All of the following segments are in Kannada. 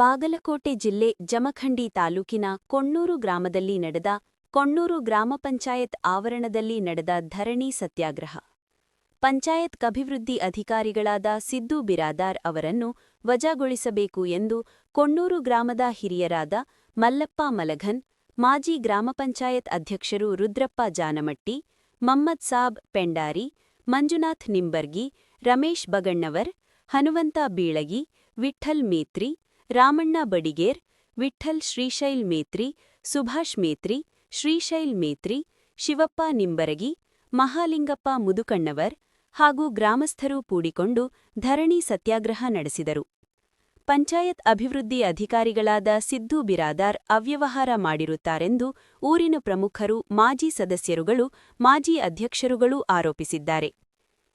ಬಾಗಲಕೋಟೆ ಜಿಲ್ಲೆ ಜಮಖಂಡಿ ತಾಲೂಕಿನ ಕೊಣ್ಣೂರು ಗ್ರಾಮದಲ್ಲಿ ನಡೆದ ಕೊಣ್ಣೂರು ಗ್ರಾಮ ಪಂಚಾಯತ್ ಆವರಣದಲ್ಲಿ ನಡೆದ ಧರಣಿ ಸತ್ಯಾಗ್ರಹ. ಪಂಚಾಯತ್ ಅಭಿವೃದ್ಧಿ ಅಧಿಕಾರಿಗಳಾದ ಸಿದ್ದು ಬಿರಾದಾರ್ ಅವರನ್ನು ವಜಾಗೊಳಿಸಬೇಕು ಎಂದು ಕೊಣ್ಣೂರು ಗ್ರಾಮದ ಹಿರಿಯರಾದ ಮಲ್ಲಪ್ಪ ಮಲಘನ್, ಮಾಜಿ ಗ್ರಾಮ ಪಂಚಾಯತ್ ಅಧ್ಯಕ್ಷರು ರುದ್ರಪ್ಪ ಜಾನಮಟ್ಟಿ, ಮಮ್ಮದ್ ಸಾಬ್ ಪೆಂಡಾರಿ, ಮಂಜುನಾಥ್ ನಿಂಬರ್ಗಿ, ರಮೇಶ್ ಬಗಣ್ಣವರ್, ಹನುವಂತ ಬೀಳಗಿ, ವಿಠ್ಠಲ್ ಮೇತ್ರಿ, ರಾಮಣ್ಣ ಬಡಿಗೇರ್, ವಿಠ್ಠಲ್ ಶ್ರೀಶೈಲ್ ಮೇತ್ರಿ, ಸುಭಾಷ್ ಮೇತ್ರಿ, ಶ್ರೀಶೈಲ್ ಮೇತ್ರಿ, ಶಿವಪ್ಪ ನಿಂಬರಗಿ, ಮಹಾಲಿಂಗಪ್ಪ ಮುದುಕಣ್ಣವರ್ ಹಾಗೂ ಗ್ರಾಮಸ್ಥರು ಕೂಡಿಕೊಂಡು ಧರಣಿ ಸತ್ಯಾಗ್ರಹ ನಡೆಸಿದರು. ಪಂಚಾಯತ್ ಅಭಿವೃದ್ಧಿ ಅಧಿಕಾರಿಗಳಾದ ಸಿದ್ದು ಬಿರಾದಾರ್ ಅವ್ಯವಹಾರ ಮಾಡಿರುತ್ತಾರೆಂದು ಊರಿನ ಪ್ರಮುಖರು, ಮಾಜಿ ಸದಸ್ಯರುಗಳು, ಮಾಜಿ ಅಧ್ಯಕ್ಷರುಗಳೂ ಆರೋಪಿಸಿದ್ದಾರೆ.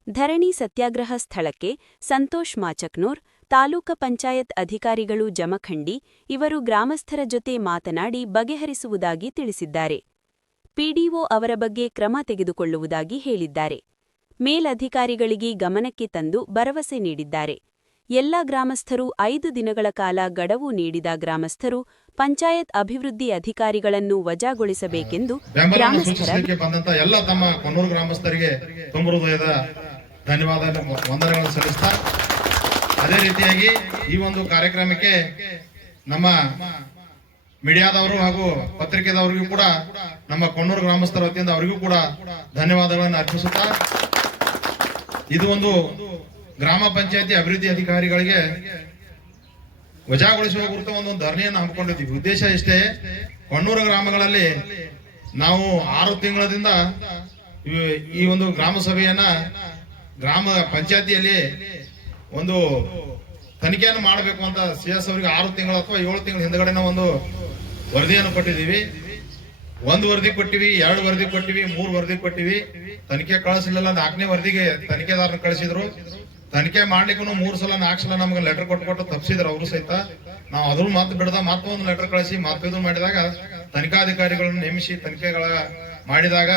ಧರಣಿ ಸತ್ಯಾಗ್ರಹ ಸ್ಥಳಕ್ಕೆ ಸಂತೋಷ್ ಮಾಚಕ್ನೂರ್, ತಾಲೂಕ ಪಂಚಾಯತ್ ಅಧಿಕಾರಿಗಳು ಜಮಖಂಡಿ ಇವರು ಗ್ರಾಮಸ್ಥರ ಜೊತೆ ಮಾತನಾಡಿ ಬಗೆಹರಿಸುವುದಾಗಿ ತಿಳಿಸಿದ್ದಾರೆ. ಪಿಡಿಒ ಅವರ ಬಗ್ಗೆ ಕ್ರಮ ತೆಗೆದುಕೊಳ್ಳುವುದಾಗಿ ಹೇಳಿದ್ದಾರೆ. ಮೇಲಧಿಕಾರಿಗಳಿಗೆ ಗಮನಕ್ಕೆ ತಂದು ಭರವಸೆ ನೀಡಿದ್ದಾರೆ. ಎಲ್ಲ ಗ್ರಾಮಸ್ಥರು 5 ದಿನಗಳ ಕಾಲ ಗಡವು ನೀಡಿದ ಗ್ರಾಮಸ್ಥರು ಪಂಚಾಯತ್ ಅಭಿವೃದ್ಧಿ ಅಧಿಕಾರಿಗಳನ್ನು ವಜಾಗೊಳಿಸಬೇಕೆಂದು ಗ್ರಾಮಸ್ಥರ ಎಲ್ಲ ತಮ್ಮ ಕೊಣ್ಣೂರು ಗ್ರಾಮಸ್ಥರಿಗೆ ತುಂಬ ಹೃದಯದ ಧನ್ಯವಾದ ವಂದನೆಗಳನ್ನು ಸಲ್ಲಿಸ್ತಾ, ಅದೇ ರೀತಿಯಾಗಿ ಈ ಒಂದು ಕಾರ್ಯಕ್ರಮಕ್ಕೆ ನಮ್ಮ ಮೀಡಿಯಾದವರು ಹಾಗೂ ಪತ್ರಿಕೆದವರಿಗೂ ಕೂಡ ನಮ್ಮ ಕೊಣ್ಣೂರು ಗ್ರಾಮಸ್ಥರ ವತಿಯಿಂದ ಅವರಿಗೂ ಕೂಡ ಧನ್ಯವಾದಗಳನ್ನು ಅರ್ಪಿಸುತ್ತಾ, ಇದು ಒಂದು ಗ್ರಾಮ ಪಂಚಾಯತಿ ಅಭಿವೃದ್ಧಿ ಅಧಿಕಾರಿಗಳಿಗೆ ವಜಾಗೊಳಿಸುವ ಕುರಿತು ಒಂದು ಧರಣಿಯನ್ನು ಹಮ್ಮಿಕೊಂಡಿದ್ದೀವಿ. ಉದ್ದೇಶ ಇಷ್ಟೇ, ಕೊಣ್ಣೂರು ಗ್ರಾಮಗಳಲ್ಲಿ ನಾವು 6 ತಿಂಗಳಿಂದ ಈ ಒಂದು ಗ್ರಾಮ ಸಭೆಯನ್ನ ಗ್ರಾಮ ಪಂಚಾಯತಿಯಲ್ಲಿ ಒಂದು ತನಿಖೆಯನ್ನು ಮಾಡಬೇಕು ಅಂತ ಸಿಎಸ್ ಅವರಿಗೆ 6 ತಿಂಗಳು ಅಥವಾ 7 ತಿಂಗಳ ಹಿಂದಗಡೆ ನಾವು ಒಂದು ವರದಿಯನ್ನು ಕೊಟ್ಟಿದ್ದೀವಿ. 1 ವರದಿ ಕೊಟ್ಟಿವಿ, 2 ವರದಿ ಕೊಟ್ಟಿವಿ, 3 ವರದಿ ಕೊಟ್ಟಿವಿ. ತನಿಖೆ ಕಳಿಸಲಿಲ್ಲ. 4ನೇ ವರದಿಗೆ ತನಿಖೆದಾರನ ಕಳಿಸಿದ್ರು. ತನಿಖೆ ಮಾಡ್ಲಿಕ್ಕೂ 3 ಸಲ 4 ಸಲ ನಮ್ಗೆ ಲೆಟರ್ ಕೊಟ್ಟು ತಪ್ಪಿಸಿದ್ರು ಅವರು ಸಹಿತ. ನಾವು ಅದ್ರ ಮಾತು ಬಿಡದ ಮತ್ತೊಂದು ಲೆಟರ್ ಕಳಿಸಿ ಇದು ಮಾಡಿದಾಗ ತನಿಖಾಧಿಕಾರಿಗಳನ್ನು ನೇಮಿಸಿ ತನಿಖೆಗಳ ಮಾಡಿದಾಗ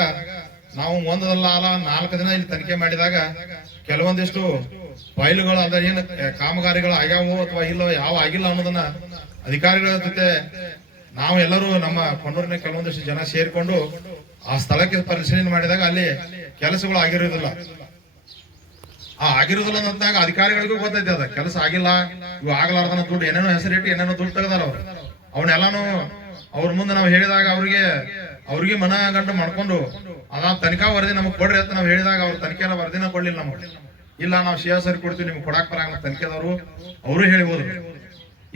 ನಾವು 1 ಅಲ್ಲ 4 ದಿನ ಇಲ್ಲಿ ತನಿಖೆ ಮಾಡಿದಾಗ ಕೆಲವೊಂದಿಷ್ಟು ಫೈಲ್ಗಳು ಅದ ಏನು ಕಾಮಗಾರಿಗಳು ಆಗ್ಯಾವು ಅಥವಾ ಇಲ್ಲೋ ಯಾವ ಆಗಿಲ್ಲ ಅನ್ನೋದನ್ನ ಅಧಿಕಾರಿಗಳ ಜೊತೆ ನಾವು ಎಲ್ಲರೂ ನಮ್ಮ ಕೊಣ್ಣೂರಿನ ಕೆಲವೊಂದಿಷ್ಟು ಜನ ಸೇರಿಕೊಂಡು ಆ ಸ್ಥಳಕ್ಕೆ ಪರಿಶೀಲನೆ ಮಾಡಿದಾಗ ಅಲ್ಲಿ ಕೆಲಸಗಳು ಆಗಿರೋದಿಲ್ಲ. ಅಂತಾಗ ಅಧಿಕಾರಿಗಳಿಗೂ ಗೊತ್ತೈತೆ ಅದ ಕೆಲಸ ಆಗಿಲ್ಲ, ಇವು ಆಗ್ಲಾರ್ದನ ದುಡ್ಡು ಏನೇನೋ ಹೆಸರಿಟ್ಟು ಏನೇನೋ ದುಡ್ಡು ತೆಗೆದಾರ ಅವ್ರು. ಅವನ್ನೆಲ್ಲಾನು ಅವ್ರ ಮುಂದೆ ನಾವು ಹೇಳಿದಾಗ ಅವ್ರಿಗೆ ಮನಗಂಡು ಮಾಡ್ಕೊಂಡು ಅದ ತನಿಖಾ ವರದಿ ನಮಗ್ ಕೊಡ್ರಿ ಅಂತ ನಾವು ಹೇಳಿದಾಗ ಅವ್ರ ತನಿಖೆ ವರದಿನ ಕೊಡ್ಲಿಲ್ಲ. ನಮ್ಗೆ ಇಲ್ಲ ನಾವು ಸಿಎಸ್ಆರ್ ಕೊಡ್ತೀವಿ ನಿಮ್ಗೆ ಕೊಡಾಕ್ ಬರಂಗ ತನಿಖೆದವರು ಅವರು ಹೇಳಿ ಹೋದ್ರು.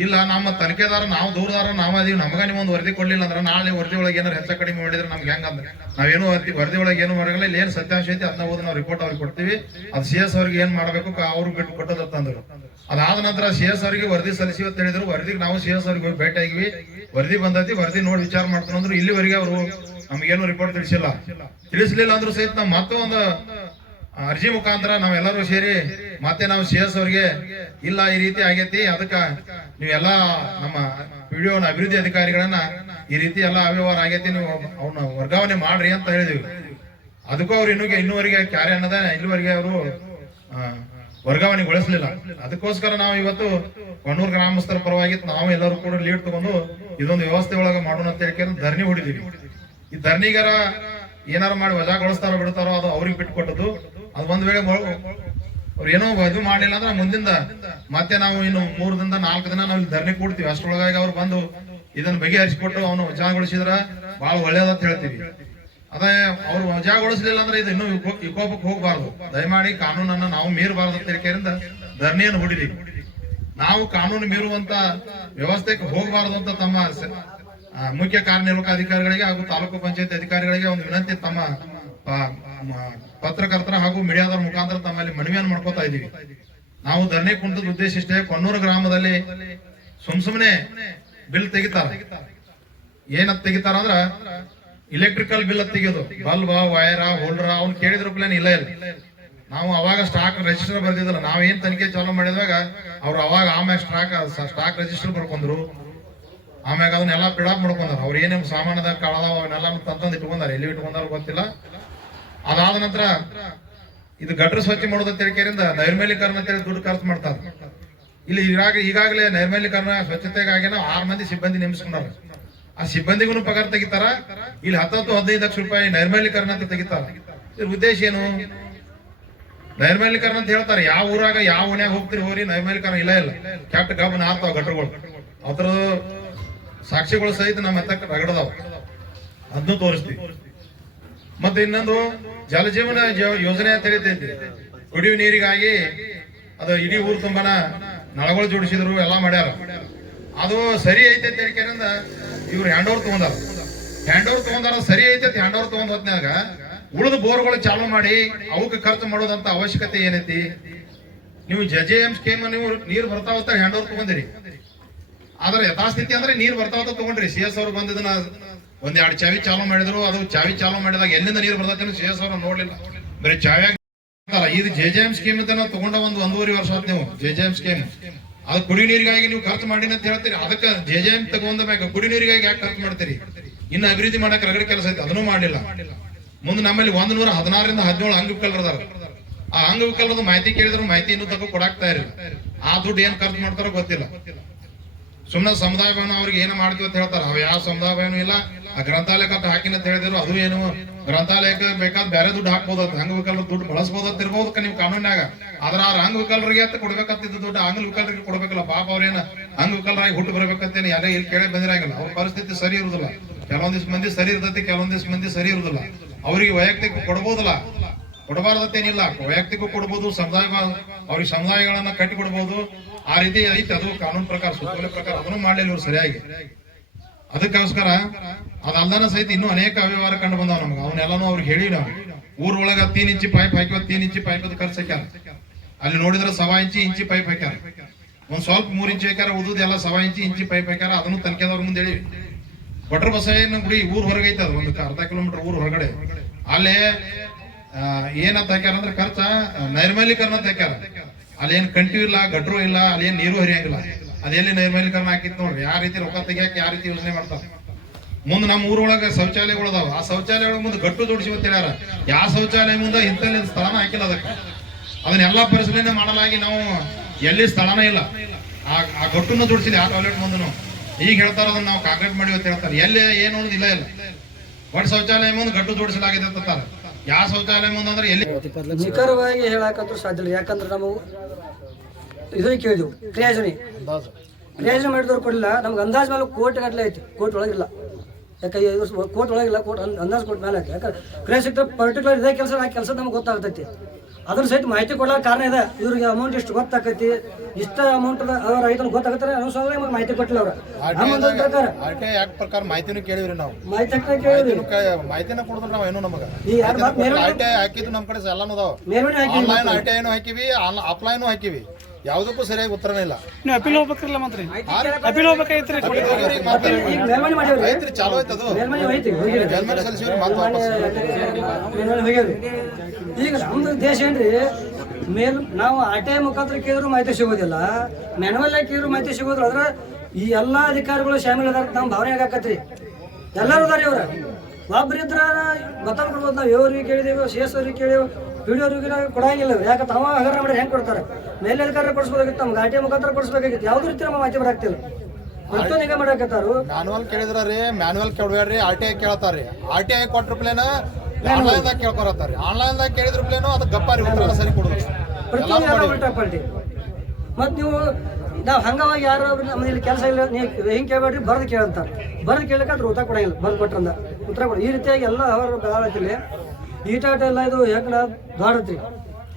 ಇಲ್ಲ ನಮ್ಮ ತನಿಖೆದಾರ ನಾವು ದೂರದಾರ ನಾವದೀವಿ, ನಮಗ ನಿಮ್ಮೊಂದು ವರದಿ ಕೊಡ್ಲಿಲ್ಲ ಅಂದ್ರೆ ನಾಳೆ ವರದಿ ಒಳಗೆ ಏನಾರು ಹೆಚ್ಚ ಕಡಿಮೆ ಮಾಡಿದ್ರೆ ನಮ್ಗೆ ಹೆಂಗಂದ್ರೆ ನಾವೇನು ವರದಿ ಒಳಗೆ ಏನು ಮಾಡಲ್ಲ, ಇಲ್ಲಿ ಏನ್ ಸತ್ಯಾಂಶ ಐತಿ ಅದನ್ನ ಓದಿ ನಾವು ರಿಪೋರ್ಟ್ ಅವ್ರಿಗೆ ಕೊಡ್ತೀವಿ. ಅದು ಸಿಎಸ್ ಅವ್ರಿಗೆ ಏನ್ ಮಾಡ್ಬೇಕು ಅವ್ರಿಗೆ ಬಿಟ್ಟು ಕೊಟ್ಟದಂತಂದ್ರು. ಅದಾದ ನಂತರ ಸಿಎಸ್ ಅವರಿಗೆ ವರದಿ ಸಲ್ಲಿಸಿ ಅಂತ ಹೇಳಿದ್ರು. ವರದಿಗೆ ನಾವು ಸಿಎಸ್ ಅವ್ರಿಗೆ ಹೋಗಿ ಭೇಟಿ ಆಗಿವಿ. ವರದಿ ಬಂದೈತಿ, ವರದಿ ನೋಡಿ ವಿಚಾರ ಮಾಡ್ಕೊಂಡ್ರು. ಇಲ್ಲಿವರೆಗೆ ಅವರು ನಮ್ಗೇನು ರಿಪೋರ್ಟ್ ತಿಳಿಸ್ಲಿಲ್ಲ ಅಂದ್ರೂ ಸಹಿತ ನಾವು ಮತ್ತೊಂದು ಅರ್ಜಿ ಮುಖಾಂತರ ನಾವೆಲ್ಲರೂ ಸೇರಿ ಮತ್ತೆ ನಾವು ಸಿಎಸ್ ಅವ್ರಿಗೆ ಇಲ್ಲ ಈ ರೀತಿ ಆಗೈತಿ, ಅದಕ್ಕ ನೀವೆಲ್ಲ ನಮ್ಮ ಪಿಡಿಒ ಅಭಿವೃದ್ಧಿ ಅಧಿಕಾರಿಗಳನ್ನ ಈ ರೀತಿ ಎಲ್ಲ ಅವ್ಯವಹಾರ ಆಗೈತಿ, ನೀವು ಅವನ್ನ ವರ್ಗಾವಣೆ ಮಾಡ್ರಿ ಅಂತ ಹೇಳಿದ್ವಿ. ಅದಕ್ಕೂ ಅವ್ರು ಇನ್ನೂವರೆಗೆ ಕಾರ್ಯ ಅನ್ನದ ಇಲ್ಲಿವರೆಗೆ ಅವರು ವರ್ಗಾವಣೆಗೊಳಿಸ್ಲಿಲ್ಲ. ಅದಕ್ಕೋಸ್ಕರ ನಾವು ಇವತ್ತು ಕೊಣ್ಣೂರು ಗ್ರಾಮಸ್ಥರ ಪರವಾಗಿ ನಾವು ಎಲ್ಲರೂ ಕೂಡ ಲೀಡ್ ತಗೊಂಡು ಇದೊಂದು ವ್ಯವಸ್ಥೆ ಒಳಗೆ ಮಾಡೋಣ ಅಂತ ಹೇಳಿ ಧರಣಿ ಹೊಡಿದೀವಿ. ಈ ಧರಣಿಗಾರ ಏನಾರು ಮಾಡಿ ವಜಾಗೊಳಿಸ್ತಾರೋ ಬಿಡ್ತಾರೋ ಅದು ಅವ್ರಿಗೆ ಬಿಟ್ಟುಕೊಟ್ಟದ್ದು. ಅದು ಒಂದ್ ವೇಳೆ ಅವ್ರು ಏನೋ ಇದು ಮಾಡ್ಲಿಲ್ಲ ಅಂದ್ರೆ ಮುಂದಿಂದ ಮತ್ತೆ ನಾವು ಇನ್ನು 3 ದಿಂದ 4 ದಿನ ನಾವು ಧರಣಿ ಕೊಡ್ತೀವಿ. ಅಷ್ಟರೊಳಗಾಗಿ ಅವ್ರು ಬಂದು ಇದನ್ನ ಬಗೆಹರಿಸಿಕೊಟ್ಟು ಅವನು ವಜಾಗೊಳಿಸಿದ್ರ ಬಹಳ ಒಳ್ಳೇದಂತ ಹೇಳ್ತೀವಿ. ಅದೇ ಅವ್ರು ವಜಾಗೊಳಿಸ್ಲಿಲ್ಲ ಅಂದ್ರೆ ಇದು ಇನ್ನೂ ವಿಕೋಪಕ್ಕೆ ಹೋಗ್ಬಾರ್ದು. ದಯಮಾಡಿ ಕಾನೂನನ್ನ ನಾವು ಮೀರಬಾರದು ಅಂತ ಹೇಳಿಕೆಯಿಂದ ಧರಣಿಯನ್ನು ಹೊಡಿದೀವಿ. ನಾವು ಕಾನೂನು ಮೀರುವಂತ ವ್ಯವಸ್ಥೆಗೆ ಹೋಗಬಾರದು ಅಂತ ತಮ್ಮ ಮುಖ್ಯ ಕಾರ್ಯನಿರ್ವಾಹಕ ಅಧಿಕಾರಿಗಳಿಗೆ ಹಾಗೂ ತಾಲೂಕು ಪಂಚಾಯತ್ ಅಧಿಕಾರಿಗಳಿಗೆ ಒಂದು ವಿನಂತಿ ತಮ್ಮ ಪತ್ರಕರ್ತರ ಹಾಗೂ ಮೀಡಿಯಾದವರ ಮುಖಾಂತರ ತಮ್ಮಲ್ಲಿ ಮನವಿಯನ್ನು ಮಾಡ್ಕೋತಾ ಇದೀವಿ. ನಾವು ಧರಣಿ ಕುಂತದ ಉದ್ದೇಶ ಇಷ್ಟೇ, ಕೊಣ್ಣೂರು ಗ್ರಾಮದಲ್ಲಿ ಸುಮ್ನೆ ಬಿಲ್ ತೆಗಿತಾರ. ಏನಂತ ತೆಗಿತಾರ ಅಂದ್ರ ಇಲೆಕ್ಟ್ರಿಕಲ್ ಬಿಲ್ ತೆಗೆಯೋದು, ಬಲ್ಬ ವೈರ ಹೋಲ್ಡರ್ ಅವ್ನು ಕೇಳಿದ್ರು ಪ್ಲಾನ್ ಇಲ್ಲ. ನಾವು ಅವಾಗ ಸ್ಟಾಕ್ ರಿಜಿಸ್ಟರ್ ಬರ್ದಿದ್ದಲ್ಲ, ನಾವ್ ಏನ್ ತನಿಖೆ ಚಾಲೂ ಮಾಡಿದಾಗ ಅವ್ರು ಅವಾಗ ಆಮ್ಯಾಗ ಸ್ಟಾಕ್ ರಿಜಿಸ್ಟರ್ ಬರ್ಕೊಂಡ್ರು. ಆಮ್ಯಾಗ ಅದನ್ನೆಲ್ಲ ಪಿಡಾಪ್ ಮಾಡ್ಕೊಂಡಾರ. ಅವ್ರು ಏನೇನು ಸಾಮಾನದ ಕಾಳದಾವ ಅವನ್ನೆಲ್ಲ ತಂತಂದು ಇಟ್ಕೊಂಡಾರ, ಎಲ್ಲಿ ಇಟ್ಕೊಂಡಾರ ಗೊತ್ತಿಲ್ಲ. ಅದಾದ ನಂತರ ಇದು ಗಟ್ರ ಸ್ವಚ್ಛ ಮಾಡೋದ ತಿಳ್ಕೆರಿಂದ ನೈರ್ಮಲ್ಯೀಕರಣ ಅಂತೇಳಿ ದುಡ್ಡು ಖರ್ಚು ಮಾಡ್ತಾರೆ. ಇಲ್ಲಿ ಈಗಾಗಲೇ ನೈರ್ಮಲ್ಯೀಕರಣ ಸ್ವಚ್ಛತೆಗಾಗಿ ನಾವು 6 ಮಂದಿ ಸಿಬ್ಬಂದಿ ನೇಮಿಸ್ಕೊಂಡಾರ. ಆ ಸಿಬ್ಬಂದಿಗೂ ಪಗಾರ ತೆಗಿತಾರ. ಇಲ್ಲಿ 10-15 ಲಕ್ಷ ರೂಪಾಯಿ ನೈರ್ಮಲ್ಯೀಕರಣ ಅಂತ ತೆಗಿತಾರ. ಇದ್ರ ಉದ್ದೇಶ ಏನು? ನೈರ್ಮಲ್ಯೀಕರಣ ಅಂತ ಹೇಳ್ತಾರೆ. ಯಾವ ಊರಾಗ ಯಾವ ಓಣ್ಯಾಗ ಹೋಗ್ತೀರಿ ಹೋರಿ, ನೈರ್ಮಲ್ಯೀಕರಣ ಇಲ್ಲ ಕೆಟ್ಟ ಗಬ್ಬನ ಆರ್ತಾವ ಗಟ್ರಗಳು. ಅದ್ರ ಸಾಕ್ಷಿಗಳು ಸಹಿತ ನಮ್ಮ ಹತ್ತಕ್ಕೆ ರಗಡದಾವ, ಅದನ್ನು ತೋರಿಸ್ತೀವಿ. ಮತ್ತೆ ಇನ್ನೊಂದು ಜಲಜೀವನ ಯೋಜನೆ ಅಂತ ಹೇಳಿದ್ದೈತಿ. ಕುಡಿಯುವ ನೀರಿಗಾಗಿ ಅದು ಇಡೀ ಊರು ತುಂಬಾನ ನಳಗಳು ಜೋಡಿಸಿದ್ರು, ಎಲ್ಲಾ ಮಾಡ್ಯಾರ. ಅದು ಸರಿ ಐತೆ ಅಂತ ಹೇಳಿಕೆರಿಂದ ಇವ್ರು ಹ್ಯಾಂಡ್ ಓವರ್ ತಗೊಂಡಾರ. ಸರಿ ಐತೆ ಹ್ಯಾಂಡ್ ಓವರ್ ತಗೊಂಡ್ ಹೊತ್ನಾಗ ಉಳಿದ ಬೋರ್ಗಳು ಚಾಲು ಮಾಡಿ ಅವಕ್ಕೆ ಖರ್ಚು ಮಾಡೋದಂತ ಅವಶ್ಯಕತೆ ಏನೈತಿ? ನೀವು JJM ಸ್ಕೀಮ್ ನೀವು ನೀರು ಬರ್ತಾವತ್ತ ಹ್ಯಾಂಡ್ ಓವರ್ ತಗೊಂಡಿರಿ. ಆದ್ರೆ ಯಥಾಸ್ಥಿತಿ ಅಂದ್ರೆ ನೀರು ಬರ್ತಾವತ್ತ ತಗೊಂಡ್ರಿ. CS ಅವ್ರು ಬಂದಿದ್ದನ್ನ 1-2 ಚಾವಿ ಚಾಲು ಮಾಡಿದ್ರು. ಅದು ಚಾವಿ ಚಾಲು ಮಾಡಿದಾಗ ಎಲ್ಲಿಂದ ನೀರು ಬರ್ತೈತಿ CS ಅವ್ರು ನೋಡ್ಲಿಲ್ಲ, ಬರೀ ಚಾವಿಯಾಗ. ಇದು JJM ಸ್ಕೀಮ್ ಅಂತ ನಾವು ತಗೊಂಡ 1.5 ವರ್ಷ ಆಯ್ತು. ನೀವು JJM ಸ್ಕೀಮ್ ಅದು ಕುಡಿ ನೀರಿಗಾಗಿ ನೀವು ಖರ್ಚು ಮಾಡಿನ ಅಂತ ಹೇಳ್ತೀರಿ. ಅದಕ್ಕೆ JJM ತಗೊಂಡ ಮ್ಯಾಗ ಕುಡಿ ನೀರಿಗಾಗಿ ಯಾಕೆ ಖರ್ಚು ಮಾಡ್ತೀರಿ? ಇನ್ನು ಅಭಿವೃದ್ಧಿ ಮಾಡಕ್ಕೆ ರಗಡ ಕೆಲಸ ಐತಿ, ಅದನ್ನು ಮಾಡಲಿಲ್ಲ. ಮುಂದೆ ನಮ್ಮಲ್ಲಿ 116ರಿಂದ 17 ಅಂಗವಿಕಲರು ಅದಾರ. ಆ ಅಂಗವಿಕಲರದ ಮಾಹಿತಿ ಕೇಳಿದ್ರು ಮಾಹಿತಿ ಇನ್ನೂ ತಗೋ ಕೊಡಾಕ್ತಾ ಇರಲಿಲ್ಲ. ಆ ದುಡ್ಡು ಏನ್ ಖರ್ಚು ಮಾಡ್ತಾರೋ ಗೊತ್ತಿಲ್ಲ. ಸುಮ್ಮನೆ ಸಮುದಾಯ ಭವನ ಅವ್ರಿಗೆ ಏನು ಮಾಡ್ತೀವಿ ಅಂತ ಹೇಳ್ತಾರೆ. ಅವ್ ಯಾವ ಸಮುದಾಯ ಭವನ ಇಲ್ಲ. ಆ ಗ್ರಂಥಾಲಯಕ್ಕೆ ಹಾಕಿನ ಅಂತ ಹೇಳಿದ್ರು. ಅದು ಏನು ಗ್ರಂಥಾಲಯಕ್ಕೆ ಬೇಕಾದ ಬೇರೆ ದುಡ್ಡು ಹಾಕ್ಬೋದು, ಅಂಗವಿಕಲರ ದುಡ್ಡು ಬಳಸಬಹುದಂತ ಇರ್ಬೋದು ನಿಮ್ ಕಾನೂನಾಗ. ಆದ್ರ ಆ ಅಂಗವಿಕಲರಿಗೆ ಅಂತ ಕೊಡ್ಬೇಕಂತಿದ್ದ ದುಡ್ಡು ಅಂಗವಿಕಲರಿಗೆ ಕೊಡ್ಬೇಕಲ್ಲ. ಪಾಪ ಅವ್ರೇನ ಅಂಗವಿಕಲರಾಗಿ ಹುಟ್ಟು ಬರ್ಬೇಕಂತೇನೆ ಯಾರೇ ಇಲ್ಲಿ ಕೇಳಿ ಬಂದಿರಂಗಿಲ್ಲ. ಅವ್ರ ಪರಿಸ್ಥಿತಿ ಸರಿ ಇರುದಿಲ್ಲ. ಕೆಲವೊಂದಿಷ್ಟು ಮಂದಿ ಸರಿ ಇರ್ತೈತಿ, ಕೆಲವೊಂದಿಷ್ಟು ಮಂದಿ ಸರಿ ಇರುದಿಲ್ಲ. ಅವರಿಗೆ ವೈಯಕ್ತಿಕ ಕೊಡ್ಬೋದಲ್ಲ, ಕೊಡಬಾರ್ದತ್ತೇನಿಲ್ಲ. ವೈಯಕ್ತಿಕ ಕೊಡ್ಬೋದು, ಅವ್ರಿಗೆ ಸಮುದಾಯಗಳನ್ನ ಕಟ್ಟಿ ಕೊಡ್ಬೋದು. ಆ ರೀತಿ ಐತಿ, ಅದು ಕಾನೂನು ಪ್ರಕಾರ, ಸುತ್ತೋಲೆ ಪ್ರಕಾರ. ಅದನ್ನು ಮಾಡ್ಲಿಲ್ಲ ಇವ್ರು ಸರಿಯಾಗಿ. ಅದಕ್ಕೋಸ್ಕರ ಅದಲ್ದಾನ ಸಹಿತ ಇನ್ನೂ ಅನೇಕ ಅವ್ಯವಹಾರ ಕಂಡು ಬಂದಾವ ನಮ್ಗೆ. ಅವನ್ನೆಲ್ಲಾನು ಅವ್ರಿಗೆ ಹೇಳಿ ನಾವು ಊರೊಳಗ 3 ಇಂಚಿ ಪೈಪ್ ಹಾಕಿ 3 ಇಂಚಿ ಪೈಪ್ ಖರ್ಚು ಹಾಕ್ಯಾರ. ಅಲ್ಲಿ ನೋಡಿದ್ರೆ 1.25 ಇಂಚಿ ಪೈಪ್ ಹಾಕ್ಯಾರ. ಒಂದ್ ಸ್ವಲ್ಪ 3 ಇಂಚಿ ಹಾಕ್ಯಾರ. ಉದುದೆಲ್ಲ 1.25 ಇಂಚಿ ಪೈಪ್ ಹಾಕ್ಯಾರ. ಅದನ್ನು ತನಿಖೆದವ್ರ ಮುಂದೆ ಹೇಳಿ. ಭಟ್ರ ಬಸಯ್ಯನ ಗುಡಿ ಊರ್ ಹೊರಗೈತೆ, ಅದು ಒಂದು ಅರ್ಧ ಕಿಲೋಮೀಟರ್ ಊರ್ ಹೊರಗಡೆ. ಅಲ್ಲೇ ಏನಂತ ಹಾಕ್ಯಾರ ಅಂದ್ರೆ ಖರ್ಚ ನೈರ್ಮಲ್ಯೀಕರಣ ಅಂತ ಹಾಕ್ಯಾರ. ಅಲ್ಲೇನ್ ಕಂಟಿನ್ಯೂ ಇಲ್ಲ, ಗಟ್ರು ಇಲ್ಲ, ಅಲ್ಲೇನ್ ನೀರು ಹರಿಯಂಗಿಲ್ಲ. ಅದೆಲ್ಲಿ ನೈರ್ಮಲ್ಯೀಕರಣ ಹಾಕಿತ್ ನೋಡ್ರಿ. ಯಾವ ರೀತಿ ರೊಕ್ಕ ತೆಗಿಯಾಕ ಯಾವ ರೀತಿ ಯೋಜನೆ ಮಾಡ್ತಾರ. ಮುಂದೆ ನಮ್ಮ ಊರೊಳಗ ಶೌಚಾಲಯಗಳು ಅದಾವ. ಆ ಶೌಚಾಲಯ ಮುಂದೆ ಗಟ್ಟು ಜೋಡಿಸಿ ಅಂತ ಹೇಳ್ಯಾರ. ಯಾವ ಶೌಚಾಲಯ ಮುಂದೆ ಇಂಥಲ್ಲಿ ಸ್ಥಳನ ಹಾಕಿಲ್ಲ. ಅದಕ್ಕೆ ಅದನ್ನೆಲ್ಲಾ ಪರಿಶೀಲನೆ ಮಾಡಲಾಗಿ ನಾವು ಎಲ್ಲಿ ಸ್ಥಳನೇ ಇಲ್ಲ. ಆ ಗಟ್ಟನ್ನು ಜೋಡಿಸಿಲ್ಲ ಆ ಟಾಯ್ಲೆಟ್ ಮುಂದನು. ಈಗ ಹೇಳ್ತಾರ ಅದನ್ನ ನಾವು ಕಾಂಕ್ರೀಟ್ ಮಾಡಿ ಅಂತ ಹೇಳ್ತಾರೆ. ಎಲ್ಲಿ ಏನು ಅನ್ನೋದು ಇಲ್ಲ. ಒಟ್ಟು ಶೌಚಾಲಯ ಮುಂದೆ ಗಟ್ಟು ಜೋಡಿಸಲಾಗಿದೆ ಅಂತಾರೆ. ಯಾವ ಶೌಚಾಲಯ ಮುಂದೆ ಅಂದ್ರೆ ಎಲ್ಲಿ ನಿಖರವಾಗಿ ಹೇಳಕಂತೂ ಸಾಧ್ಯ ಇಲ್ಲ. ಯಾಕಂದ್ರೆ ನಾವು ಇದನ್ನ ಕೇಳಿದೆವು, ಕ್ರಿಯಾಜನೆ ಮಾಡಿದವ್ರು ಕೊಡಲಿಲ್ಲ. ನಮ್ಗೆ ಅಂದಾಜ್ ಮೇಲೆ ಕೋಟಿ ಗಟ್ಟಲೆ ಐತಿ. ಕೋಟಿ ಒಳಗಿಲ್ಲ. ಯಾಕೆ ಕೋಟಿ ಒಳಗಿಲ್ಲ, ಅಂದಾಜು ಕೋಟಿ ಮೇಲೆ ಐತಿ. ಯಾಕಂದ್ರೆ ಕ್ರಿಯಾ ಸಿಕ್ತ ಪರ್ಟಿಕ್ಯುಲರ್ ಇದೇ ಕೆಲಸ ಆ ಕೆಲಸ ನಮ್ಗೆ ಗೊತ್ತಾಗ್ತೈತಿ. ಅದ್ರ ಸಹಿತ ಮಾಹಿತಿ ಕೊಡೋಕೆ ಕಾರಣ ಇದೆ. ಇವ್ರಿಗೆ ಅಮೌಂಟ್ ಇಷ್ಟು ಗೊತ್ತಾಕೈತಿ, ಇಷ್ಟ ಅಮೌಂಟ್ ಅವ್ರ ರೈತರು ಗೊತ್ತಾಗತ್ತಾರೆ ಅನ್ನೋ ಸಲ ನಮಗೆ ಮಾಹಿತಿ ಕೊಟ್ಟಿಲ್ಲ. ಅವ್ರು ಪ್ರಕಾರ ಮಾಹಿತಿನೂ ಕೇಳಿವ್ರಿ ನಾವು. ಮಾಹಿತಿ ಕೇಳಿದ್ವಿ, ಮಾಹಿತಿನ ಕೊಡಿದ್ರೆ ನಾವು ಏನೋ ನಮಗೆ ಈ ಹಾಕಿದ್ದು ನಮ್ಮ ಕಡೆ ಎಲ್ಲಾನು ಅದಾವ. ಮೇಲ್ಮನೆ ಆನ್ಲೈನ್ RTI ಹಾಕಿವಿ, ಆಫ್ಲೈನ್ ಹಾಕಿವಿ. ಯಾವುದಕ್ಕೂ ಸರಿಯಾಗಿ ಉತ್ತರನೇ ಇಲ್ಲ. ನೀವು ಅಪೀಲ್ ಹೋಗ್ಬೇಕಿಲ್ಲ ಮಂತ್ರಿ, ಅಪೀಲ್ ಹೋಗ್ಬೇಕಾಯ್ತ್ರಿ. ಈಗ ಮೇಲ್ಮನೆ ಮಾಡಿವ್ರಿ, ಐತ್ರಿ, ಚಾಲು ಆಯ್ತು. ಅದು ಮೇಲ್ಮನೆ ಐತಿ, ಮೇಲ್ಮನೆ ಸಲ್ಲಿಸಿವ್ರಿ, ಮತ್ತೆ ವಾಪಸ್ ಮೇಲ್ಮನೆ ಹೋಗ್ಯಾವ್ರಿ. ಈಗ ನಮ್ದು ದೇಶ ಏನ್ರಿ, ನಾವು RTI ಮುಖಾಂತರ ಕೇಳಿದ್ರು ಮಾಹಿತಿ ಸಿಗೋದಿಲ್ಲ, ಮ್ಯಾನ್ಯಲ್ ಆಗಿ ಕೇಳಿದ್ರು ಮಾಹಿತಿ ಸಿಗೋದಿಲ್ಲ. ಅದ್ರ ಈ ಎಲ್ಲಾ ಅಧಿಕಾರಿಗಳು ಶಾಮಿಲ್ ಅದಾರ. ನಮ್ಮ ಭಾವನೆ ಆಗಾಕತ್ರಿ. ಎಲ್ಲರೂ ಅದಾರಿ. ಅವ್ರ ಒಬ್ರಿದ್ರ ಗೊತ್ತಾಗ್ಬಿಡ್ಬೋದು. ನಾವು ಇವ್ರಿಗೆ ಕೇಳಿದೇವು, CS ಅವ್ರಿಗೆ ಕೇಳೇವು, PDO ಅವ್ರಿಗೆ ಕೊಡಂಗಿಲ್ಲ. ಯಾಕೆ ತಾವ ಹಗರಣ ಮಾಡಿ ಹೆಂಗೆ ಕೊಡ್ತಾರೆ? ಮೇಲೆ ಅಧಿಕಾರಿ ಕೊಡಿಸ್ಬೇಕಾಗಿತ್ತು, ನಮ್ಗೆ RTI ಮುಖಾಂತರ ಕೊಡಿಸ್ಬೇಕಾಗಿತ್ತು. ಯಾವ್ದು ರೀತಿ ನಮ್ಮ ಮಾಹಿತಿ ಬರಾಕ್ತಿಲ್ಲ. ಮತ್ತೊಂದು ಹಿಂಗೆ ಮಾಡಕತ್ತಾರು. ಮ್ಯಾನ್ಯಲ್ ಕೇಳಿದ್ರಿ, ಮ್ಯಾನ್ಯಲ್ ಕೇಳ್ಬೇಡ್ರಿ, RTI ಕೇಳ್ತಾರ್ರಿ. RTI ಕೊಟ್ರ ಪ್ಲೇನ ಆನ್ಲೈನ್ದಾಗ ಕೇಳ್ಕೊರತ್ತಾರ್ರಿ. ಆನ್ಲೈನ್ದಾಗ ಕೇಳಿದ್ರ ಪ್ಲೇನು ಅದು ಗಪ್ಪಾರಿ ಉತ್ತರ ಸರಿ ಕೊಡುದು. ಪ್ರತಿಯೊಂದು ಉಲ್ಟಾ ಪಲ್ಟಿ. ಮತ್ತು ನೀವು ನಾವು ಹಂಗವಾಗಿ ಯಾರು ನಮ್ಮಲ್ಲಿ ಕೆಲಸ ಇಲ್ಲ, ನೀವು ಹೆಂಗೆ ಕೇಳ್ಬೇಡ್ರಿ, ಬರೆದು ಕೇಳಂತಾರೆ. ಬರೆದು ಕೇಳಕ್ಕೆ ಅದ್ರ ಉತ್ತರ ಕೊಡಂಗಿಲ್ಲ. ಬರೆದು ಕೊಟ್ರಂದ ಉತ್ತರ ಕೊಡಿ. ಈ ರೀತಿಯಾಗಿ ಎಲ್ಲ ಅವರು ಗಾಳತಿಲ್ಲ. ಈಟಾಟ ಎಲ್ಲ ಇದು ಹೇಗನ ದೊಡ್ಡತ್ರಿ,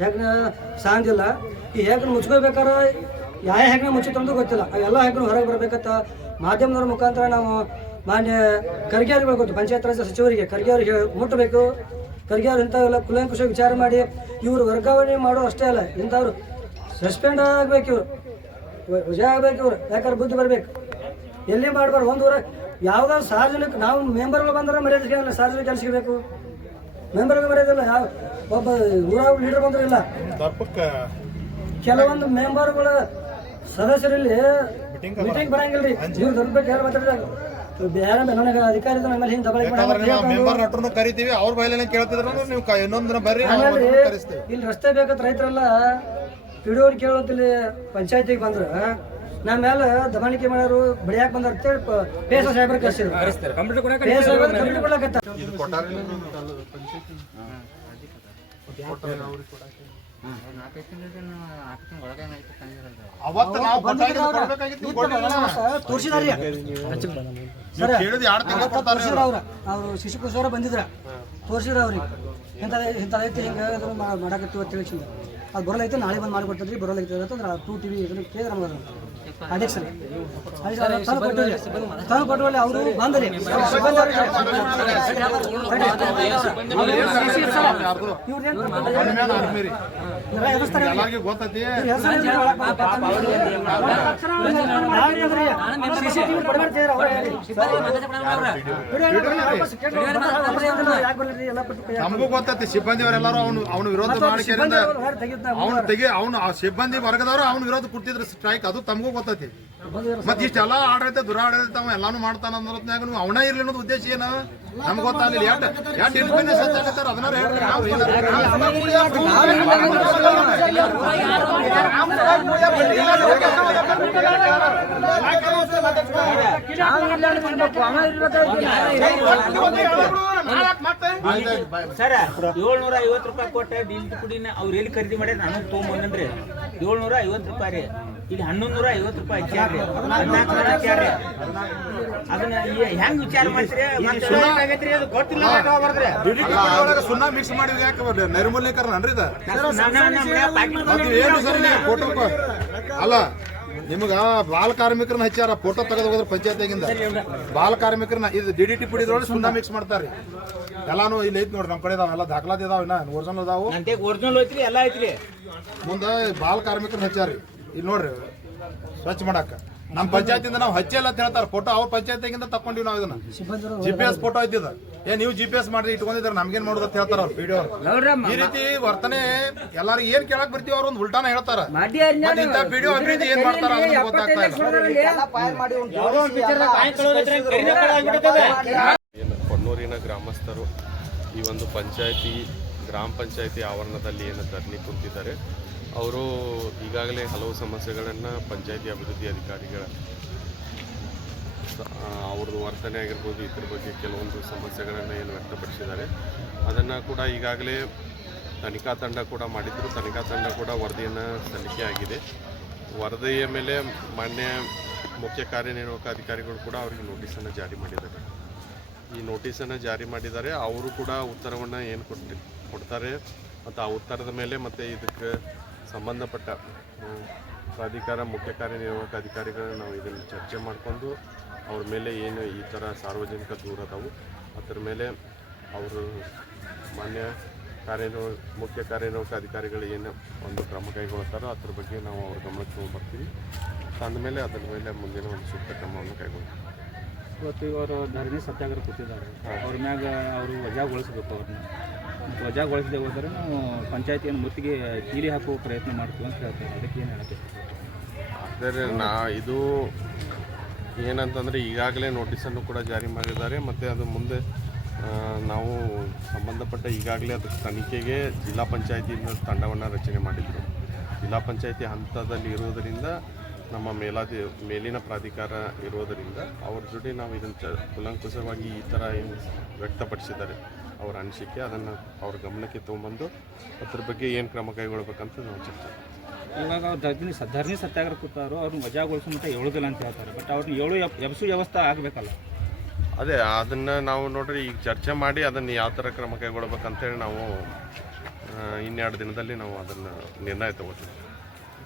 ಹೇಗನ ಸಾಂದಿಲ್ಲ. ಈ ಹೇಗನ ಮುಚ್ಕೋಬೇಕಾದ್ರೆ ಯಾವ ಹೇಗನ ಮುಚ್ಚುತ್ತಂದು ಗೊತ್ತಿಲ್ಲ. ಅವೆಲ್ಲ ಹೇಗನ ಹೊರಗೆ ಬರ್ಬೇಕಂತ ಮಾಧ್ಯಮದವ್ರ ಮುಖಾಂತರ ನಾವು ಮಾನ್ಯ ಖರ್ಗೆ ಅವ್ರಿಗೆ ಗೊತ್ತು, ಪಂಚಾಯತ್ ರಾಜ್ ಸಚಿವರಿಗೆ ಖರ್ಗೆ ಅವ್ರಿಗೆ ಮುಟ್ಟಬೇಕು. ಖರ್ಗೆ ಅವ್ರು ಇಂಥವೆಲ್ಲ ಕುಲಂಕುಷ ವಿಚಾರ ಮಾಡಿ ಇವರು ವರ್ಗಾವಣೆ ಮಾಡೋ ಅಷ್ಟೇ ಅಲ್ಲ, ಇಂಥವ್ರು ಸಸ್ಪೆಂಡ್ ಆಗ್ಬೇಕು, ಇವರು ವಜಾ ಆಗ್ಬೇಕು. ಇವ್ರು ಯಾಕಂದ್ರೆ ಬುದ್ಧಿ ಬರ್ಬೇಕು. ಎಲ್ಲಿ ಮಾಡ್ಬಾರ್ದು. ಒಂದು ಊರ ಯಾವ್ದಾದ್ರು ಸಾರ್ವಜನಿಕ ನಾವು ಮೆಂಬರ್ಗಳು ಬಂದ್ರೆ ಮರ್ಯಾದೆ ಸಿಗಲ್ಲ. ಸಾರ್ವಜನಿಕ ಕೆಲಸ ಸಿಗಬೇಕು, ಮೆಂಬರ್ಗಳು ಮರ್ಯಾದಿಲ್ಲ. ಯಾವ ಒಬ್ಬ ಊರ ಲೀಡರ್ ಬಂದ್ರೆ ಇಲ್ಲ. ಕೆಲವೊಂದು ಮೆಂಬರ್ಗಳ ಸದಸ್ಯರಲ್ಲಿ ಮೀಟಿಂಗ್ ಬರಂಗಿಲ್ಲ ರೀ. ಇವ್ರು ದೊಡ್ಡ ಯಾರು ಮಾತಾಡಿದಾಗ ಬೇರೆ ನನಗೆ ಅಧಿಕಾರಿ ನಮ್ಮಲ್ಲಿ ಹಿಂಗೆ ದಬಾಳಿಕೆ ಕರಿತೀವಿ. ಅವ್ರ ಬಯಲೇ ಕೇಳ್ತಿದ್ರು, ನೀವು ಇನ್ನೊಂದಿನ ಬರ್ರಿ. ಇಲ್ಲಿ ರಸ್ತೆ ಬೇಕಂತ ರೈತರೆಲ್ಲ ಪಿಡಿಯೋರು ಕೇಳುವಂತಲ್ಲಿ ಪಂಚಾಯತಿಗೆ ಬಂದ್ರೆ ನಮ್ಮ ಮೇಲೆ ದಮನಿಕೆ ಮಾಡೋರು ಬಡಿಯಾಕೆ ಬಂದಾರ ಅಂತೇಳಿ ಪೇಸ ಸಾಹೇಬ್ರ ಕಳಿಸಿದ್ರು ಪೇಸ ಸಾಹೇಬ್ರ ಕಂಪ್ಲೇಂಟ್ ಕೊಡ್ಲಾಕತ್ತ ಅವತ್ತು ನಾವು ಕೊಡ್ಬೇಕಾಗಿತ್ತು ತೋರಿಸಿದಾರಿ ಸರ್ ಅವ್ರು ಶಿಶುಕುಸವರ ಬಂದಿದ್ರ ತೋರಿಸಿದ್ರ ಅವ್ರಿಗೆ ಇಂಥದೈತಿ ಹಿಂಗೆ ಮಾಡಕತ್ತೀವಿ ಅಂತ ತಿಳಿಸಿದ್ರು ಅದು ಬರೋಲೈತೆ ನಾಳೆ ಬಂದು ಮಾಡಿಕೊಡ್ತೀವಿ ಬರೋಲೈತೆ ಅಂತಂದ್ರೆ 2 TV ಇದನ್ನು ಕೇಳಿದ್ರೆ ನಮ್ಗೆ ಅಧ್ಯಕ್ಷರು ತಂದು ಕೊಟ್ಟಲ್ಲಿ ಅವರು ಬಂದ್ರಿ ನಮಗೂ ಗೊತ್ತೈತಿ ಸಿಬ್ಬಂದಿ ಅವರೆಲ್ಲರೂ ಅವನು ವಿರೋಧ ಮಾಡಿಕೆರಿಂದ ಅವನು ಸಿಬ್ಬಂದಿ ವರ್ಗದವರು ಅವನು ವಿರೋಧ ಕೊಡ್ತಿದ್ರು ಸ್ಟ್ರೈಕ್ ಅದು ತಮಗೂ ಗೊತ್ತೈತಿ ಮತ್ತೆ ಇಷ್ಟೆಲ್ಲ ಆಡಳಿತ ದುರಾಡಳಿತ ಅವ ಎಲ್ಲಾನು ಮಾಡ್ತಾನ ಅನ್ನೋದ್ನಾಗ ನೀವು ಅವನ ಇರ್ಲಿ ಅನ್ನೋದು ಉದ್ದೇಶ ಏನು ನಮ್ಗೆ ಗೊತ್ತಾಗಲಿಲ್ಲ ಯಾಟ್ ಇಂಡಿಪೆಂಡೆನ್ಸ್ ಹೆಚ್ಚಾಗತ್ತಾರ ಅದನ್ನ ಸರ್ 750 ರೂಪಾಯಿ ಕೊಟ್ಟೆ ಡೀಲ್ ಪುಡಿನ ಅವ್ರು ಎಲ್ಲಿ ಖರೀದಿ ಮಾಡ್ಯಾರ ನಾನು ತೊಗೊಂಬಂದ್ರಿ 750 ರೂಪಾಯಿ ರೀ ಇಲ್ಲಿ 1150 ರೂಪಾಯಿ ಹಚ್ಚಾರ್ರಿ 1400 ಹಚ್ಚಾರ್ರಿ ಅದನ್ನ ಹೆಂಗ್ ವಿಚಾರ ಮಾಡ್ತೀರಿ ಅದು ಗೊತ್ತಿಲ್ಲ ಸುಣ್ಣ ಮಿಕ್ಸ್ ಮಾಡಿ ಯಾಕೆ ನೈರ್ಮಲ್ಯೀಕರಣ ಅನ್ರಿ ಫೋಟೋ ಅಲ್ಲ ನಿಮಗ ಬಾಲ ಕಾರ್ಮಿಕರನ್ನ ಹಚ್ಚಾರ ಫೋಟೋ ತೆಗೆದು ಹೋದ್ರ ಪಂಚಾಯತಿಗಿಂದ ಬಾಲ ಕಾರ್ಮಿಕರನ್ನ ಇದು DDT ಪುಡಿದ್ರೊಳಗೆ ಸುಣ್ಣ ಮಿಕ್ಸ್ ಮಾಡ್ತಾರ್ರಿ ಎಲ್ಲಾನು ಇಲ್ಲಿ ಐತಿ ನೋಡ್ರಿ ನಮ್ಮ ಕಡೆ ಎಲ್ಲ ದಾಖಲಾತಿ ಇದಾವ ಇನ್ನ ಒರಿಜಿನಲ್ ಅದಾವು ಒರಿಜಿನಲ್ ಐತ್ರಿ ಎಲ್ಲ ಐತ್ರಿ ಮುಂದೆ ಬಾಲ ಕಾರ್ಮಿಕರನ್ನ ಹಚ್ಚಾರಿ ಇಲ್ಲಿ ನೋಡ್ರಿ ಸ್ವಚ್ಛ ಮಾಡಾಕ ನಮ್ಮ ಪಂಚಾಯತಿಂದ ನಾವು ಹಚ್ಚಿಲ್ಲ ಅಂತ ಹೇಳ್ತಾರೆ ಫೋಟೋ ಅವ್ರ ಪಂಚಾಯತಿಗಿಂದ ತಕೊಂಡಿವಿ ನಾವು ಇದನ್ನ GPS ಫೋಟೋ ಇದ್ದಿದ ನೀವು GPS ಮಾಡಿ ಇಟ್ಕೊಂಡಿದ್ರೆ ನಮ್ಗೇನ್ ಮಾಡೋದು ಅಂತ ಹೇಳ್ತಾರ ಅವ್ರು ವಿಡಿಯೋ ಈ ರೀತಿ ವರ್ತನೆ ಎಲ್ಲಾರು ಏನ್ ಕೇಳಕ್ ಬರ್ತೀವಿ ಅವ್ರು ಒಂದು ಉಲ್ಟಾನ ಹೇಳ್ತಾರ ಇಂಥ ವಿಡಿಯೋ ಅಭಿವೃದ್ಧಿ ಏನ್ ಮಾಡ್ತಾರ ಅದನ್ನ ಗೊತ್ತಾಗ್ತಾ ಇಲ್ಲ ಕೊಣ್ಣೂರಿನ ಗ್ರಾಮಸ್ಥರು ಈ ಒಂದು ಗ್ರಾಮ ಪಂಚಾಯತಿ ಆವರಣದಲ್ಲಿ ಏನು ಧರಣಿ ಕುಂತಿದ್ದಾರೆ ಅವರು ಈಗಾಗಲೇ ಹಲವು ಸಮಸ್ಯೆಗಳನ್ನು ಪಂಚಾಯತಿ ಅಭಿವೃದ್ಧಿ ಅಧಿಕಾರಿಗಳ ಅವ್ರದ್ದು ವರ್ತನೆ ಆಗಿರ್ಬೋದು ಇದ್ರ ಬಗ್ಗೆ ಕೆಲವೊಂದು ಸಮಸ್ಯೆಗಳನ್ನು ಏನು ವ್ಯಕ್ತಪಡಿಸಿದ್ದಾರೆ ಅದನ್ನು ಕೂಡ ಈಗಾಗಲೇ ತನಿಖಾ ತಂಡ ಕೂಡ ಮಾಡಿದ್ರು. ತನಿಖಾ ತಂಡ ಕೂಡ ವರದಿಯನ್ನು ಸಲ್ಲಿಕೆ ಆಗಿದೆ. ವರದಿಯ ಮೇಲೆ ಮಾನ್ಯ ಮುಖ್ಯ ಕಾರ್ಯನಿರ್ವಾಹಕ ಅಧಿಕಾರಿಗಳು ಕೂಡ ಅವರಿಗೆ ನೋಟಿಸನ್ನು ಜಾರಿ ಮಾಡಿದ್ದಾರೆ. ಈ ನೋಟಿಸನ್ನು ಜಾರಿ ಮಾಡಿದ್ದಾರೆ. ಅವರು ಕೂಡ ಉತ್ತರವನ್ನು ಏನು ಕೊಡ್ತಾರೆ ಮತ್ತು ಆ ಉತ್ತರದ ಮೇಲೆ ಮತ್ತು ಇದಕ್ಕೆ ಸಂಬಂಧಪಟ್ಟ ಪ್ರಾಧಿಕಾರ ಮುಖ್ಯ ಕಾರ್ಯನಿರ್ವಾಹಕ ಅಧಿಕಾರಿಗಳನ್ನ ನಾವು ಇದನ್ನು ಚರ್ಚೆ ಮಾಡಿಕೊಂಡು ಅವ್ರ ಮೇಲೆ ಏನು ಈ ಥರ ಸಾರ್ವಜನಿಕ ದೂರ ಅದಾವು ಅದರ ಮೇಲೆ ಅವರು ಮಾನ್ಯ ಮುಖ್ಯ ಕಾರ್ಯನಿರ್ವಾಹಕ ಅಧಿಕಾರಿಗಳು ಏನು ಒಂದು ಕ್ರಮ ಕೈಗೊಳ್ತಾರೋ ಅದ್ರ ಬಗ್ಗೆ ನಾವು ಅವ್ರ ಗಮನಕ್ಕೆ ತೊಗೊಂಡ್ಬರ್ತೀವಿ. ಅಂದಮೇಲೆ ಅದರ ಮೇಲೆ ಮುಂದಿನ ಒಂದು ಸೂಕ್ತ ಕ್ರಮವನ್ನು ಕೈಗೊಳ್ತೀವಿ. ಇವತ್ತು ಇವರು ಧರಣಿ ಸತ್ಯಾಗ್ರಹ ಕೂತಿದ್ದಾರೆ. ಅವ್ರ ಮ್ಯಾಗ ಅವರು ವಜಾಗೊಳಿಸಬೇಕು. ಅವ್ರನ್ನ ವಜಾಗೊಳಿಸದೆ ಹೋದರೆ ನಾವು ಪಂಚಾಯತಿಯನ್ನು ಮುತ್ತಿಗೆ ಕೀಲಿ ಹಾಕುವ ಪ್ರಯತ್ನ ಮಾಡ್ತೀವಿ ಅಂತ ಹೇಳ್ತಾರೆ. ಅದಕ್ಕೆ ಏನು ಹೇಳಕ್ಕೆ ಆದರೆ ಇದು ಏನಂತಂದರೆ ಈಗಾಗಲೇ ನೋಟಿಸನ್ನು ಕೂಡ ಜಾರಿ ಮಾಡಿದ್ದಾರೆ ಮತ್ತು ಅದು ಮುಂದೆ ನಾವು ಸಂಬಂಧಪಟ್ಟ ಈಗಾಗಲೇ ಅದಕ್ಕೆ ತನಿಖೆಗೆ ಜಿಲ್ಲಾ ಪಂಚಾಯತಿಯಿಂದ ತಂಡವನ್ನು ರಚನೆ ಮಾಡಿದರು. ಜಿಲ್ಲಾ ಪಂಚಾಯತಿ ಹಂತದಲ್ಲಿ ಇರುವುದರಿಂದ ನಮ್ಮ ಮೇಲಿನ ಪ್ರಾಧಿಕಾರ ಇರೋದರಿಂದ ಅವ್ರ ಜೊತೆ ನಾವು ಇದನ್ನು ಕೂಲಂಕುಷವಾಗಿ ಈ ಥರ ಏನು ವ್ಯಕ್ತಪಡಿಸಿದ್ದಾರೆ ಅವರ ಅನಿಸಿಕೆ ಅದನ್ನು ಅವ್ರ ಗಮನಕ್ಕೆ ತೊಗೊಂಬಂದು ಅದ್ರ ಬಗ್ಗೆ ಏನು ಕ್ರಮ ಕೈಗೊಳ್ಬೇಕಂತ ನಾವು ಚರ್ಚೆ. ಇವಾಗ ಅವ್ರು ಧರಣಿ ಸತ್ಯಾಗ್ರಹ ಕೂತಾರೋ ಅವ್ರನ್ನ ವಜಾಗೊಳಿಸೋ ಮಟ್ಟ ಹೇಳೋದಿಲ್ಲ ಅಂತ ಹೇಳ್ತಾರೆ. ಬಟ್ ಅವ್ರನ್ನ ಎಬ್ಸು ವ್ಯವಸ್ಥೆ ಆಗಬೇಕಲ್ಲ. ಅದೇ ಅದನ್ನು ನಾವು ನೋಡ್ರಿ ಈಗ ಚರ್ಚೆ ಮಾಡಿ ಅದನ್ನು ಯಾವ ಥರ ಕ್ರಮ ಕೈಗೊಳ್ಬೇಕಂತೇಳಿ ನಾವು 2 ದಿನದಲ್ಲಿ ನಾವು ಅದನ್ನು ನಿರ್ಣಯ ತಗೋತೀವಿ.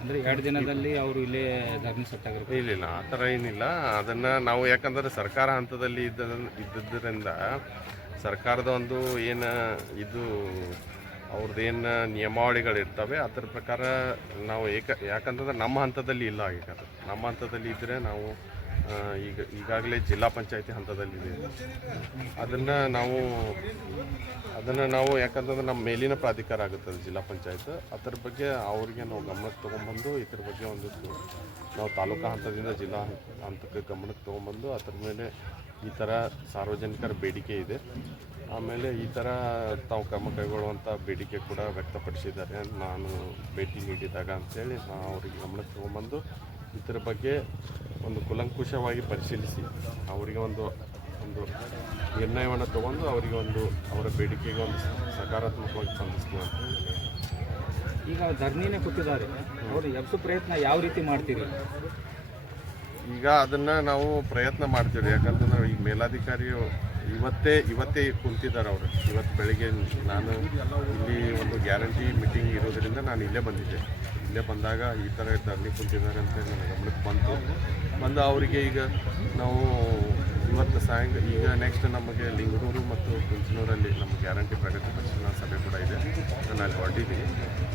ಅಂದರೆ 2 ದಿನದಲ್ಲಿ ಅವರು ಇಲ್ಲೇ ಧರಣಿ ಸತ್ಯಾಗ್ರಹ ಇಲ್ಲ ಆ ಥರ ಏನಿಲ್ಲ. ಅದನ್ನು ನಾವು ಯಾಕಂದರೆ ಸರ್ಕಾರ ಹಂತದಲ್ಲಿ ಇದ್ದದ್ದರಿಂದ ಸರ್ಕಾರದ ಒಂದು ಏನು ಇದು ಅವ್ರದ್ದು ಏನು ನಿಯಮಾವಳಿಗಳಿರ್ತವೆ ಅದರ ಪ್ರಕಾರ ನಾವು ಯಾಕಂತಂದ್ರೆ ನಮ್ಮ ಹಂತದಲ್ಲಿ ಇಲ್ಲ. ಈಗ ನಮ್ಮ ಹಂತದಲ್ಲಿ ಇದ್ದರೆ ನಾವು ಈಗಾಗಲೇ ಜಿಲ್ಲಾ ಪಂಚಾಯತಿ ಹಂತದಲ್ಲಿದೆ. ಅದನ್ನು ನಾವು ಯಾಕಂತಂದ್ರೆ ನಮ್ಮ ಮೇಲಿನ ಪ್ರಾಧಿಕಾರ ಆಗುತ್ತದೆ ಜಿಲ್ಲಾ ಪಂಚಾಯತ್. ಅದರ ಬಗ್ಗೆ ಅವ್ರಿಗೆ ನಾವು ಗಮನಕ್ಕೆ ತೊಗೊಂಬಂದು ಇದ್ರ ಬಗ್ಗೆ ಒಂದಿಷ್ಟು ನಾವು ತಾಲೂಕಾ ಹಂತದಿಂದ ಜಿಲ್ಲಾ ಹಂತಕ್ಕೆ ಗಮನಕ್ಕೆ ತೊಗೊಂಬಂದು ಅದ್ರ ಮೇಲೆ ಈ ಥರ ಸಾರ್ವಜನಿಕರ ಬೇಡಿಕೆ ಇದೆ ಆಮೇಲೆ ಈ ಥರ ತಾವು ಕ್ರಮ ಕೈಗೊಳ್ಳುವಂಥ ಬೇಡಿಕೆ ಕೂಡ ವ್ಯಕ್ತಪಡಿಸಿದ್ದಾರೆ ನಾನು ಭೇಟಿ ನೀಡಿದಾಗ ಅಂತೇಳಿ ನಾವು ಅವರಿಗೆ ಗಮನಕ್ಕೆ ತೊಗೊಂಬಂದು ಇದರ ಬಗ್ಗೆ ಒಂದು ಕೂಲಂಕುಷವಾಗಿ ಪರಿಶೀಲಿಸಿ ಅವರಿಗೆ ಒಂದು ನಿರ್ಣಯವನ್ನು ತಗೊಂಡು ಅವರಿಗೆ ಅವರ ಬೇಡಿಕೆಗೆ ಒಂದು ಸಕಾರಾತ್ಮಕವಾಗಿ ಸ್ಪಂದಿಸ್ತೀವಿ ಅಂತ ಹೇಳಿ. ಈಗ ಧರಣಿನೇ ಕೂತಿದ್ದಾರೆ, ಅವರು ಎಬ್ಸು ಪ್ರಯತ್ನ ಯಾವ ರೀತಿ ಮಾಡ್ತೀರಿ? ಈಗ ಅದನ್ನು ನಾವು ಪ್ರಯತ್ನ ಮಾಡ್ತೀವಿ. ಯಾಕಂತಂದ್ರೆ ಈಗ ಮೇಲಾಧಿಕಾರಿ ಇವತ್ತೇ ಕುಂತಿದ್ದಾರೆ ಅವರು. ಇವತ್ತು ಬೆಳಿಗ್ಗೆ ನಾನು ಇಲ್ಲಿ ಒಂದು ಗ್ಯಾರಂಟಿ ಮೀಟಿಂಗ್ ಇರೋದರಿಂದ ನಾನು ಇಲ್ಲೇ ಬಂದಿದ್ದೆ. ಇಲ್ಲೇ ಬಂದಾಗ ಈ ಥರ ಧರಣಿ ಕುಂತಿದ್ದಾರೆ ಅಂತ ನನ್ನ ಗಮನಕ್ಕೆ ಬಂದು ಅವರಿಗೆ ಈಗ ನಾವು ಇವತ್ತು ಈಗ ನೆಕ್ಸ್ಟ್ ನಮಗೆ ಲಿಂಗನೂರು ಮತ್ತು ಕುಂಚನೂರಲ್ಲಿ ನಮ್ಮ ಗ್ಯಾರಂಟಿ ಪ್ರಗತಿ ಪರಿಶೀಲನಾ ಸಭೆ ಕೂಡ ಇದೆ. ನಾನು ಅಲ್ಲಿ ಹೊರಟಿದ್ದೀನಿ.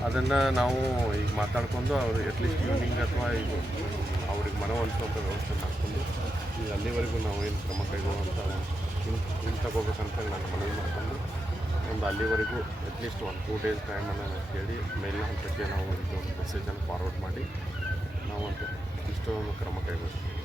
ಅದನ್ನು ನಾವು ಈಗ ಮಾತಾಡ್ಕೊಂಡು ಅವರು ಅಟ್ಲೀಸ್ಟ್ ಈವ್ನಿಂಗ್ ಅಥವಾ ಈಗ ಅವ್ರಿಗೆ ಮನವೊಲಿಸುವಂಥ ವ್ಯವಸ್ಥೆ ಮಾಡಿಕೊಂಡು ಈಗ ಅಲ್ಲಿವರೆಗೂ ನಾವು ಏನು ಕ್ರಮ ಕೈಗೊಳ್ಳುವಂಥ ಹಿಂದೆ ತಗೋಬೇಕಂತ ನಾನು ಮನವಿ ಮಾಡಿಕೊಂಡು ಅಲ್ಲಿವರೆಗೂ ಅಟ್ಲೀಸ್ಟ್ 1-2 ಡೇಸ್ ಟೈಮನ್ನು ಕೇಳಿ ಮೇಲಿನ ಹಂತಕ್ಕೆ ನಾವು ಇದೊಂದು ಮೆಸೇಜನ್ನು ಫಾರ್ವರ್ಡ್ ಮಾಡಿ ನಾವು ಇಷ್ಟೊಂದು ಕ್ರಮ ಕೈಗೊಳ್ತೀವಿ.